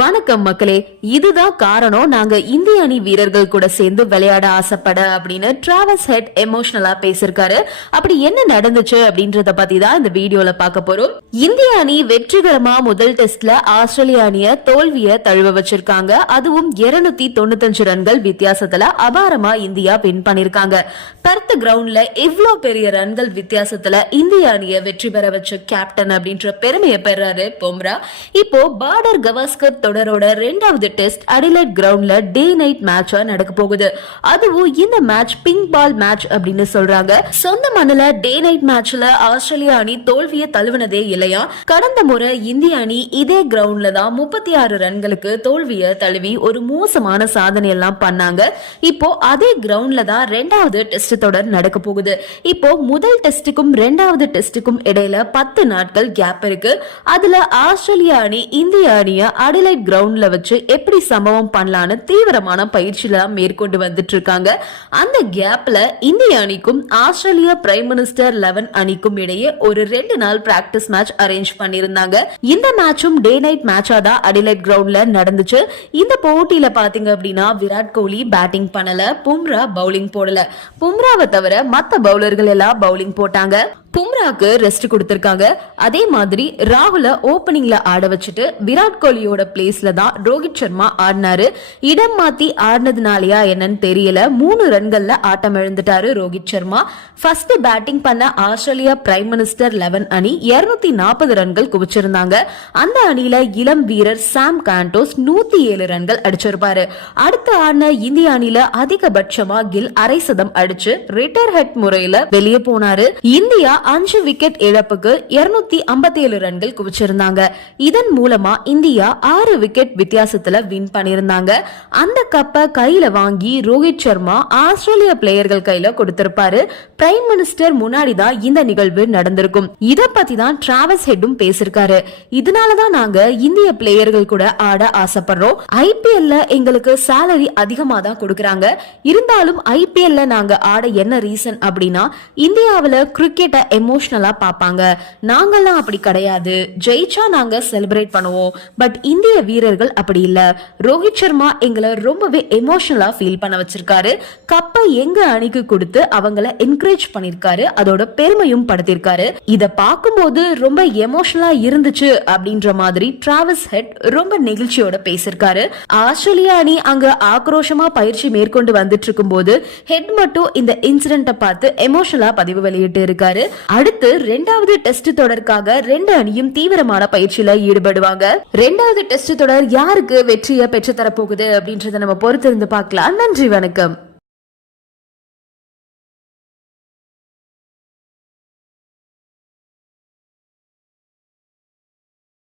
வணக்கம் மக்களே இதுதான் காரணம். நாங்க இந்திய அணி வீரர்கள் கூட சேர்ந்து விளையாட ஆசைப்பட அப்படின்னு டிராவல்ஸ் ஹெட் எமோஷனலா பேசியிருக்காரு. அப்படி என்ன நடந்துச்சு அப்படின்றத பத்தி தான் இந்த வீடியோல பார்க்க போறோம். இந்திய அணி வெற்றிகரமா முதல் டெஸ்ட்ல ஆஸ்திரேலிய அணிய தோல்விய தழுவ வச்சிருக்காங்க. அதுவும் இருநூத்தி தொண்ணூத்தஞ்சு ரன்கள் வித்தியாசத்துல அபாரமா இந்தியா வின் பண்ணிருக்காங்க பர்த் கிரவுண்ட்ல இவ்வளவு பெரிய ரன்கள் வித்தியாசத்துல இந்திய அணிய வெற்றி பெற வச்ச கேப்டன் அப்படின்ற பெருமையை பெறாரு பொம்ரா. இப்போ பார்டர் கவாஸ்கர் தொடரோட ரெண்டாவது டெஸ்ட் அடிலைட் கிரவுண்ட்ல டே நைட் மேட்சா நடக்க போகுது. அதுவும் இந்த மேட்ச் பிங்க் பால் மேட்ச் அப்படின்னு சொல்றாங்க. சொந்த மண்ணில டே நைட் மேட்ச்ல ஆஸ்திரேலியா அணி தோல்வியை தழுவினதே இல்லையா? கடந்த முறை இந்திய அணி இதே கிரவுண்ட்ல தான் முப்பத்தி ஆறு ரன்களுக்கு தோல்வியை தழுவி ஒரு மோசமான சாதனை எல்லாம் பண்ணாங்க. இப்போ அதே கிரவுண்ட்ல தான் ரெண்டாவது டெஸ்ட் தொடர் நடக்க போகுது. இப்போ முதல் டெஸ்டுக்கும் ரெண்டாவது டெஸ்டுக்கும் இடையில பத்து நாட்கள் கேப் இருக்கு. அதுல ஆஸ்திரேலியா அணி இந்திய அணிய அடிலைட் கிரவுண்ட்ல வச்சு எப்படி சம்பவம் பண்ணலான்னு தீவிரமான பயிற்சியில மேற்கொண்டு வந்துட்டு இருக்காங்க அந்த கேப்ல இந்திய அணிக்கும் ஆஸ்திரேலிய பிரைம் மினிஸ்டர் லெவன் அணிக்கும் இடையே ஒரு ரெண்டு நாள் பிராக்டிஸ் மேட்ச் அரேஞ்ச் பண்ணிருந்தாங்க இந்த மேட்சும் டே நைட் மேட்சா தான் அடிலைட் கிரவுண்ட்ல நடந்துச்சு. இந்த போட்டியில பாத்தீங்க அப்படின்னா விராட் கோலி பேட்டிங் பண்ணல பும்ரா பவுலிங் போடல. பும்ராவை தவிர மத்த பவுலர்கள் எல்லாம் பவுலிங் போட்டாங்க. பும்ராக்கு ரெஸ்ட் கொடுத்திருக்காங்க. அதே மாதிரி ராகுல ஓபனிங்ல ஆட வச்சுட்டு விராட் கோலியோட பிளேஸ்ல தான் ரோஹித் சர்மா ஆடினாரு. இடம் மாத்தி ஆடினதுனாலயா என்னன்னு தெரியல. மூணு ரன்கள்ல ஆட்டம் இழந்துட்டாரு ரோஹித் சர்மா. ஃபர்ஸ்ட் பேட்டிங் பண்ண ஆஸ்திரேலியா பிரைம் மினிஸ்டர் லெவன் அணி இருநூத்தி நாற்பது ரன்கள் குவிச்சிருந்தாங்க. அந்த அணியில இளம் வீரர் சாம் காண்டோஸ் நூத்தி ஏழு ரன்கள் அடிச்சிருப்பாரு. அடுத்து ஆடின இந்திய அணியில அதிகபட்சமா கில் அரை சதம் அடிச்சு ரிட்டர் ஹெட் முறையில வெளியே போனாரு. இந்தியா அஞ்சு விக்கெட் இழப்புக்கு இருநூத்தி ஐம்பத்தி ஏழு ரன்கள் குவிச்சிருந்தாங்க. இதன் மூலமா இந்தியா ஆறு விக்கெட் வித்தியாசத்துல வின் பண்ணிருந்தாங்க அந்த கப்பை கையில வாங்கி ரோஹித் சர்மா ஆஸ்திரேலிய பிளேயர்கள் கையில கொடுத்திருப்பாரு. பிரைம் மினிஸ்டர் முன்னாடி தான் இந்த நிகழ்வு நடந்திருக்கும். இத பத்தி தான் டிராவல்ஸ் ஹெட்டும் பேசிருக்காரு இதனாலதான் நாங்க இந்திய பிளேயர்கள் கூட ஆட ஆசைப்படுறோம். ஐபிஎல்ல எங்களுக்கு சேலரி அதிகமா தான் கொடுக்கறாங்க. இருந்தாலும் ஐபிஎல்ல நாங்க ஆட என்ன ரீசன் அப்படின்னா இந்தியாவில கிரிக்கெட்டை எமோஷ்னலாக பார்ப்பாங்க. நாங்கள்லாம் அப்படி கிடையாது. ஜெயிச்சா நாங்கள் செலிப்ரேட் பண்ணுவோம். பட் இந்திய வீரர்கள் அப்படி இல்லை. ரோஹித் சர்மா எங்களை ரொம்பவே எமோஷ்னலாக ஃபீல் பண்ண வச்சிருக்காரு. கப்பை எங்க அணிக்கு கொடுத்து அவங்கள என்கரேஜ் பண்ணியிருக்காரு அதோட பெருமையும் படுத்திருக்காரு. இதை பார்க்கும்போது ரொம்ப எமோஷனலா இருந்துச்சு அப்படின்ற மாதிரி டிராவல்ஸ் ஹெட் ரொம்ப நெகிழ்ச்சியோட பேசியிருக்காரு ஆஸ்திரேலியா அணி அங்க ஆக்ரோஷமா பயிற்சி மேற்கொண்டு வந்துட்டு இருக்கும்போது ஹெட் மட்டும் இந்த இன்சிடென்ட்டை பார்த்து எமோஷனலா பதிவு வெளியிட்டு இருக்காரு. அடுத்து ரெண்டாவது டெஸ்ட் தொடருக்காக ரெண்டு அணியும் தீவிரமான பயிற்சியில ஈடுபடுவாங்க. ரெண்டாவது டெஸ்ட் தொடர் யாருக்கு வெற்றியை பெற்றுத்தர போகுது அப்படின்றத நம்ம பொறுத்திருந்து பார்க்கலாம். நன்றி வணக்கம்.